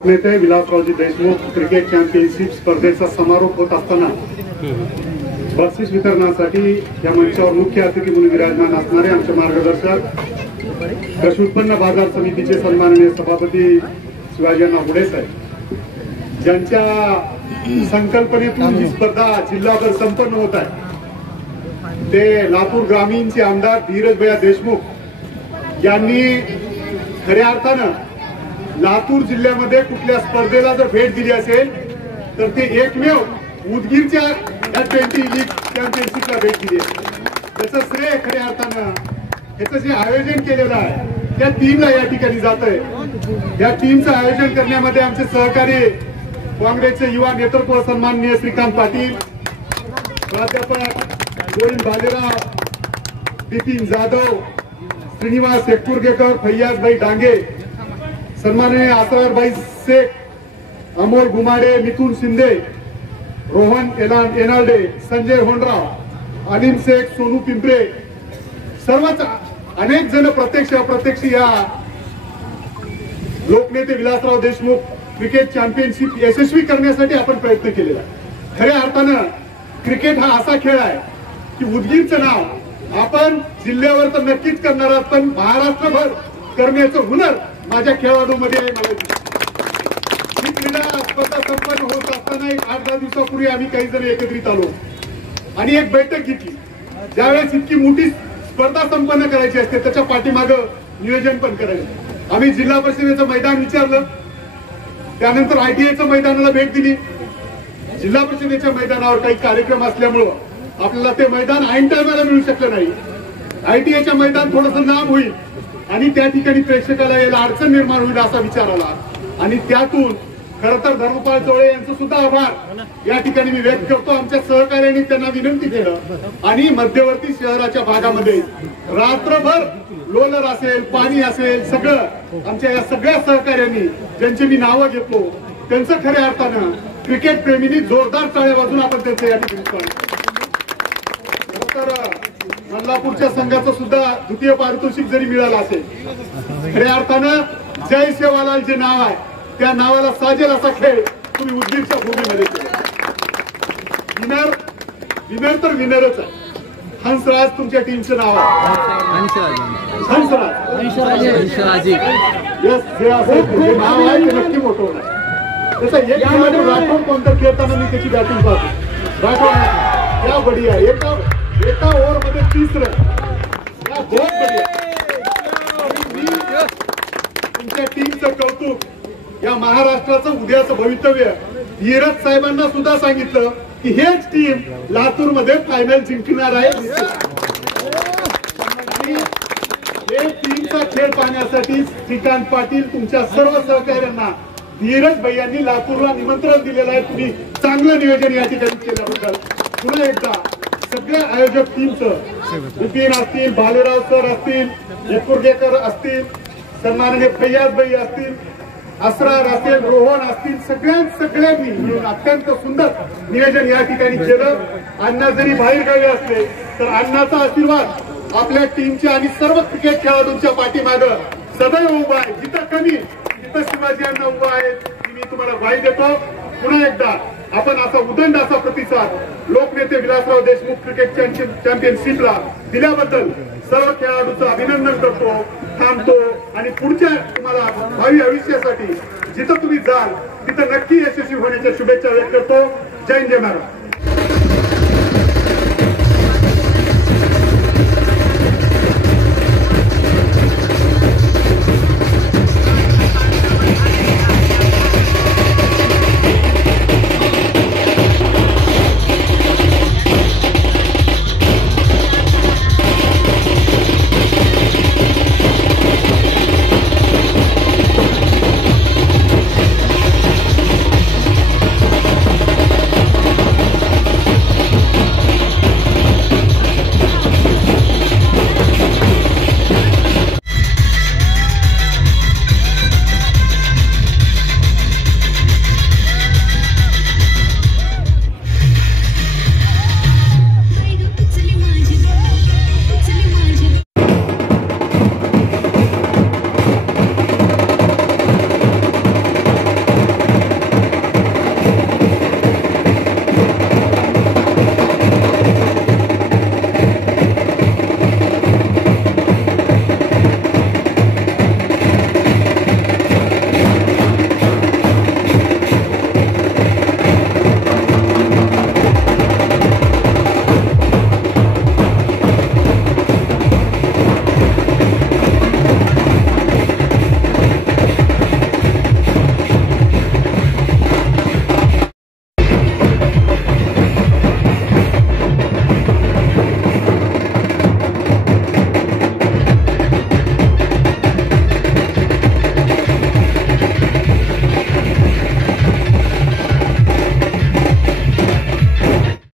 नेते विलासरावजी Deshmukh cricket championship स्पर्धेचा समारोप होत असताना बक्षीस वितरणासाठी या मंचावर मुख्य अतिथी म्हणून विराजमान असणारे आमचे मार्गदर्शक कृषी उत्पन्न बाजार समितीचे सन्माननीय सभापती शिवाजीअण्णा हुडे साहेब, ज्यांच्या संकल्पनेतून ही स्पर्धा जिल्हाभर संपन्न होत आहे, ते लातूर ग्रामीणचे आमदार धीरजभैया देशमुख यांनी खऱ्या अर्थानं लातूर जिल्ह्यामध्ये कुठल्या स्पर्धेला जर भेट दिली असेल तर ते एकमेव उदगीरच्या या 20 लीग चॅम्पियनशिपला भेट दिली आहे। त्याचं श्रेय खऱ्या अर्थानं याचं जे आयोजन केलेलं आहे त्या टीमला या ठिकाणी जात आहे। या टीमचं आयोजन करण्यामध्ये आमचे सहकारी काँग्रेसचे युवा नेतृत्व सन्माननीय श्रीकांत पाटील, प्राध्यापक गोविंद भालेराव, बिपिन जाधव, श्रीनिवास एकपुरगेकर, फैयाजभाई डांगे, सन्माननीय आसरारभाई शेख, अमोल गुमाडे, मिथुन शिंदे, रोहन एनाल्डे, संजय होंडराव, अनिल शेख, सोनू पिंपरे, सर्वच अनेक जण प्रत्यक्ष अप्रत्यक्ष या लोकनेते विलासराव देशमुख क्रिकेट चॅम्पियनशिप यशस्वी करण्यासाठी आपण प्रयत्न केलेला आहे। खऱ्या अर्थानं क्रिकेट हा असा खेळ आहे की उदगीरचं नाव आपण जिल्ह्यावर तर नक्कीच करणार आहात, पण महाराष्ट्रभर करण्याचं हुनर माझ्या खेळाडूंमध्ये आहे। मला ही क्रीडा स्पर्धा संपन्न होत असताना एक 8-10 दिवसापूर्वी आम्ही काही जण एकत्रित आलो आणि एक बैठक घेतली। ज्यावेळेस इतकी मोठी स्पर्धा संपन्न करायची असते त्याच्या पाठीमागं नियोजन पण करायचं। आम्ही जिल्हा परिषदेचं मैदान विचारलं, त्यानंतर ITIचं मैदानाला भेट दिली। जिल्हा परिषदेच्या मैदानावर काही कार्यक्रम असल्यामुळं आपल्याला ते मैदान ऐन टायमाला मिळू शकलं नाही। ITIचं मैदान थोडंसं लांब होईल आणि त्या ठिकाणी प्रेक्षकाला यायला अडचण निर्माण होईल असा विचार आला आणि त्यातून खरं तर धर्मपाल जोळे यांचं सुद्धा आभार या ठिकाणी मी व्यक्त करतो। आमच्या सहकार्याने त्यांना विनंती केलं आणि मध्यवर्ती शहराच्या भागामध्ये रात्रभर लोलर असेल, पाणी असेल, सगळं आमच्या या सगळ्या सहकार्यांनी ज्यांची मी नावं घेतलो त्यांचं खऱ्या अर्थानं क्रिकेट प्रेमींनी जोरदार टाळ्या वाजून आपण त्यांचं या ठिकाणी तर मल्लापूरच्या संघाचं सुद्धा द्वितीय पारितोषिक जरी मिळालं असेल, खऱ्या अर्थानं जय सेवालाल जे नाव आहे त्या नावाला साजेल असा खेळ तुम्ही उदगीरच्या भूमीमध्ये केला। विनर तर विनरच आहे। हंसराज तुमच्या टीमचं नाव आहे, हंसराज जे नाव आहे ते नक्की मोठं होणार। तसं एक राठोड कोणतं खेळताना मी त्याची बॅटिंग पाहतो, राठोड या बढिया एका ओव्हर मध्ये 30 रन, या बहुत बढिया। तुमच्या टीमचं कौतुक, या महाराष्ट्राचं उद्याचं भवितव्य धीरज साहेबांना सुद्धा सांगितलं की हेच टीम लातूर मध्ये फायनल जिंकणार आहे। हे टीमचा खेळ पाहण्यासाठी श्रीकांत पाटील तुमच्या सर्व सहकार्यांना धीरज भैयांनी लातूरला निमंत्रण दिलेलं आहे। तुम्ही चांगलं नियोजन या ठिकाणी केल्याबद्दल पुन्हा एकदा सगळ्या आयोजक टीमचं, बिपिन असतील, भालेराव सर असतील, एकपुरगेकर असतील, सन्माननीय फैयाजभाई असतील, असरार असेल, रोहन असतील, सगळ्यांनी मिळून अत्यंत सुंदर नियोजन या ठिकाणी केलं। अण्णा जरी बाहेर गावी असले तर अण्णाचा आशीर्वाद आपल्या टीमच्या आणि सर्व क्रिकेट खेळाडूंच्या पाठीमागं सदैव उभा आहे। जिथं कमी तिथं शिवाजी अण्णा उभा आहे, मी तुम्हाला ग्वाही देतो। पुन्हा एकदा आपण असा उदंड असा प्रतिसाद लोकनेते विलासराव देशमुख क्रिकेट चॅम्पियनशिपला दिल्याबद्दल सर्व खेळाडूंचं अभिनंदन करतो, थांबतो आणि पुढच्या तुम्हाला भावी आयुष्यासाठी जिथं तुम्ही जाल तिथं नक्की यशस्वी होण्याच्या शुभेच्छा व्यक्त करतो। जय हिंद, जय महाराष्ट्र।